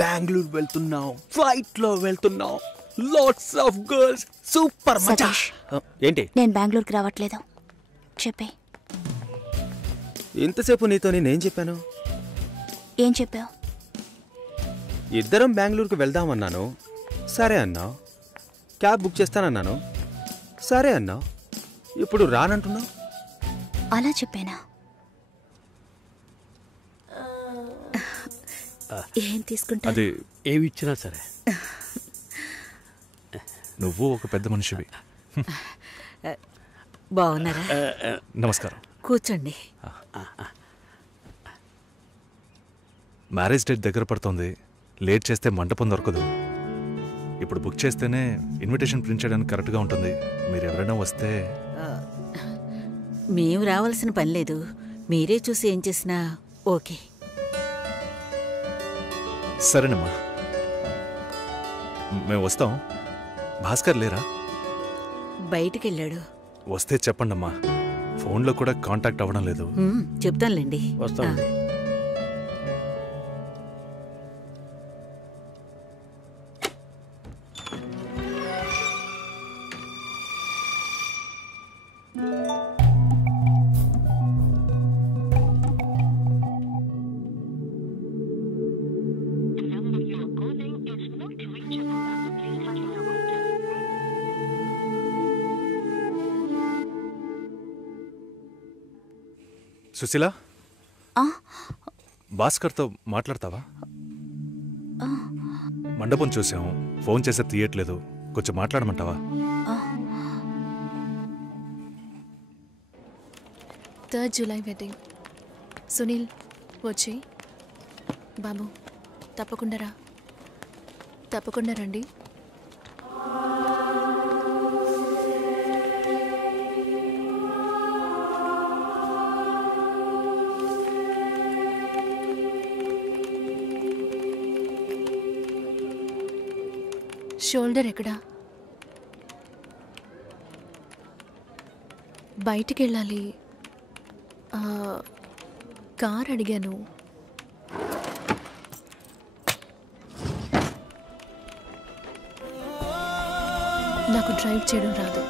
బెంగళూరు వెళ్తున్నావు, ఫ్లైట్ లో వెళ్తున్నావు, లాట్స్ ఆఫ్ గర్ల్స్, సూపర్ మచా. ఏంటి? నేను బెంగళూరుకి రావట్లేదు. చెప్పే. ఇంతసేపు నీతో నేనేం చెప్పాను? ఏం చెప్పావు? ఇద్దరం బెంగళూరుకి వెళ్దామన్నాను, సరే అన్నావు. క్యాబ్ బుక్ చేస్తానన్నాను, సరే అన్నావు. ఇప్పుడు రానంటున్నావు. అలా చెప్పానా? ఏం తీసుకుంటా? అది ఏమి ఇచ్చినా సరే. నువ్వు ఒక పెద్ద మనిషివి. బాగున్నారా? నమస్కారం. కూర్చోండి. మ్యారేజ్ డేట్ దగ్గర పడుతుంది. లేట్ చేస్తే మంటపం దొరకదు. ఇప్పుడు బుక్ చేస్తేనే ఇన్విటేషన్ ప్రింట్ చేయడానికి కరెక్ట్గా ఉంటుంది. మీరు ఎవరైనా వస్తే. మేము రావాల్సిన పని లేదు. మీరే చూసి ఏం చేసినా ఓకే. సరేనమ్మా, మేము వస్తాం. భాస్కర్ లేరా? బయటికి వెళ్ళాడు. వస్తే చెప్పండమ్మా. ఫోన్లో కూడా కాంటాక్ట్ అవ్వడం లేదు. చెప్తానులేండి. వస్తామండి. సుశీల, భాస్కర్తో మాట్లాడతావా? మండపం చూసాం, ఫోన్ చేస్తే తీయట్లేదు. కొంచెం మాట్లాడమంటావా? 3rd July wedding. సునీల్ వచ్చి. బాబు తప్పకుండా రండి. షోల్డర్ ఎక్కడా? బయటికి వెళ్ళాలి. కార్ అడిగాను. నాకు డ్రైవ్ చేయడం రాదు.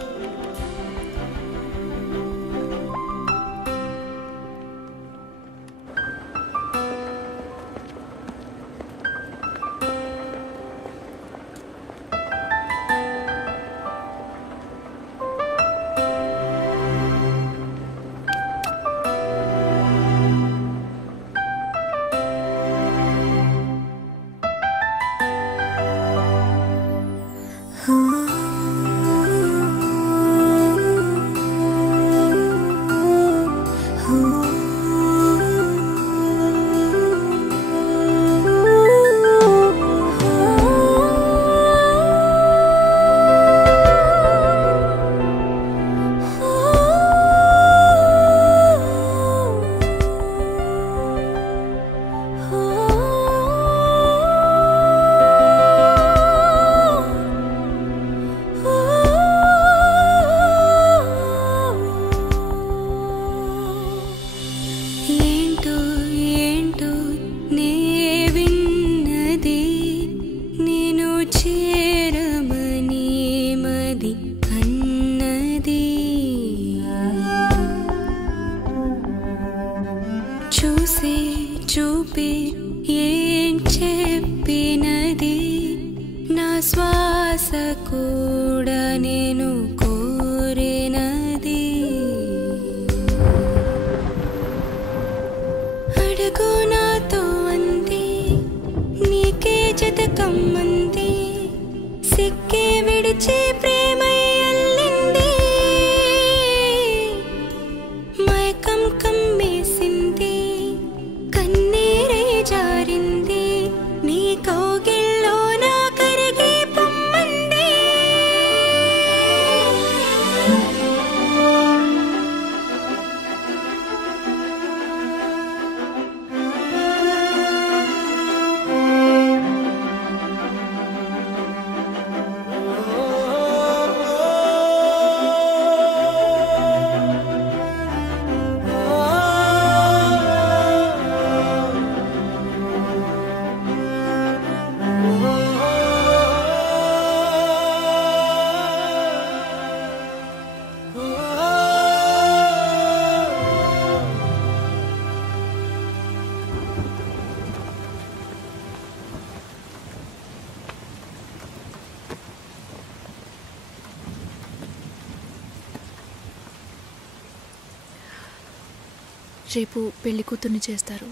రేపు పెళ్లి కూతుర్ని చేస్తారు.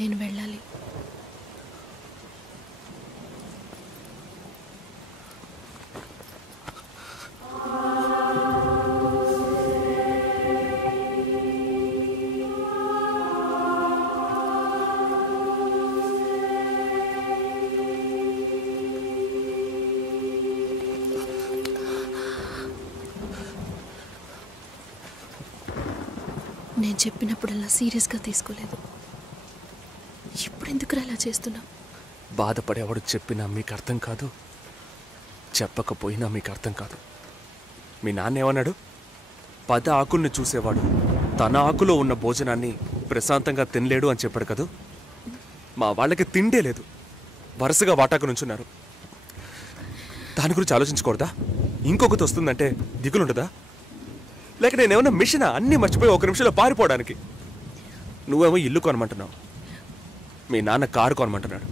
నేను వెళ్ళాలి. నేను చెప్పినప్పుడల్లా సీరియస్గా తీసుకోలేదు. ఇప్పుడు ఎందుకు అలా చేస్తున్నావు? బాధపడేవాడు చెప్పినా మీకు అర్థం కాదు, చెప్పకపోయినా మీకు అర్థం కాదు. మీ నాన్న ఏమన్నాడు? 10 ఆకుల్ని చూసేవాడు తన ఆకులో ఉన్న భోజనాన్ని ప్రశాంతంగా తినలేడు అని చెప్పాడు కదా. మా వాళ్ళకి తిండే లేదు, వరుసగా వాటాకు నుంచున్నారు. దాని గురించి ఆలోచించకూడదా? ఇంకొకటి వస్తుందంటే దిగులుండదా? లేక నేనేమన్నా మిషనా అన్నీ మర్చిపోయి 1 నిమిషంలో పారిపోవడానికి? నువ్వేమో ఇల్లు కొనమంటున్నావు, మీ నాన్న కారు కొనమంటున్నాడు.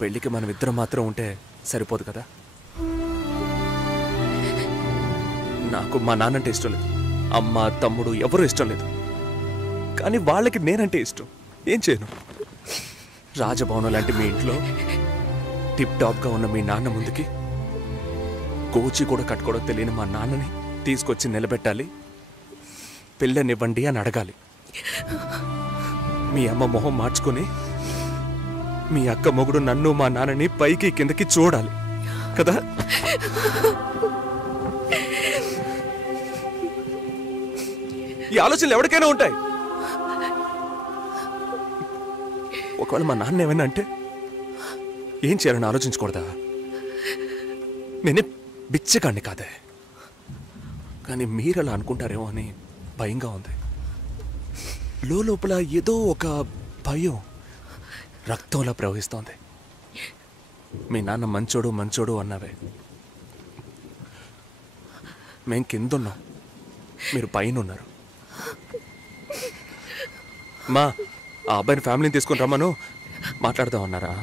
పెళ్ళికి మనం ఇద్దరం మాత్రం ఉంటే సరిపోదు కదా. నాకు మా నాన్నంటే ఇష్టం లేదు, అమ్మ తమ్ముడు ఎవరూ ఇష్టం లేదు. కానీ వాళ్ళకి నేనంటే ఇష్టం. ఏం చేయను? రాజభవనం లాంటి మీ ఇంట్లో టిప్ టాప్గా ఉన్న మీ నాన్న ముందుకి కోచి కూడా కట్టుకోవడం తెలియని మా నాన్నని తీసుకొచ్చి నిలబెట్టాలి, పిల్లనివ్వండి అని అడగాలి. మీ అమ్మ మొహం మార్చుకొని మీ అక్క మొగుడు నన్ను మా నాన్నని పైకి కిందకి చూడాలి కదా. ఈ ఆలోచనలు ఎవరికైనా ఉంటాయి. ఒకవేళ మా నాన్న ఏమైనా అంటే ఏం చేయాలని ఆలోచించకూడదా? నేనే బిచ్చగాన్ని కాదే, కానీ మీరు అలా అనుకుంటారేమో అని భయంగా ఉంది. లోపల ఏదో ఒక భయం రక్తంలా ప్రవహిస్తోంది. మీ నాన్న మంచోడు మంచోడు అన్నావే, మేం కిందున్నాం, మీరు పైన ఉన్నారు. మా ఆ అబ్బాయిని ఫ్యామిలీని తీసుకుని రమ్మను, మాట్లాడదాం అన్నారా?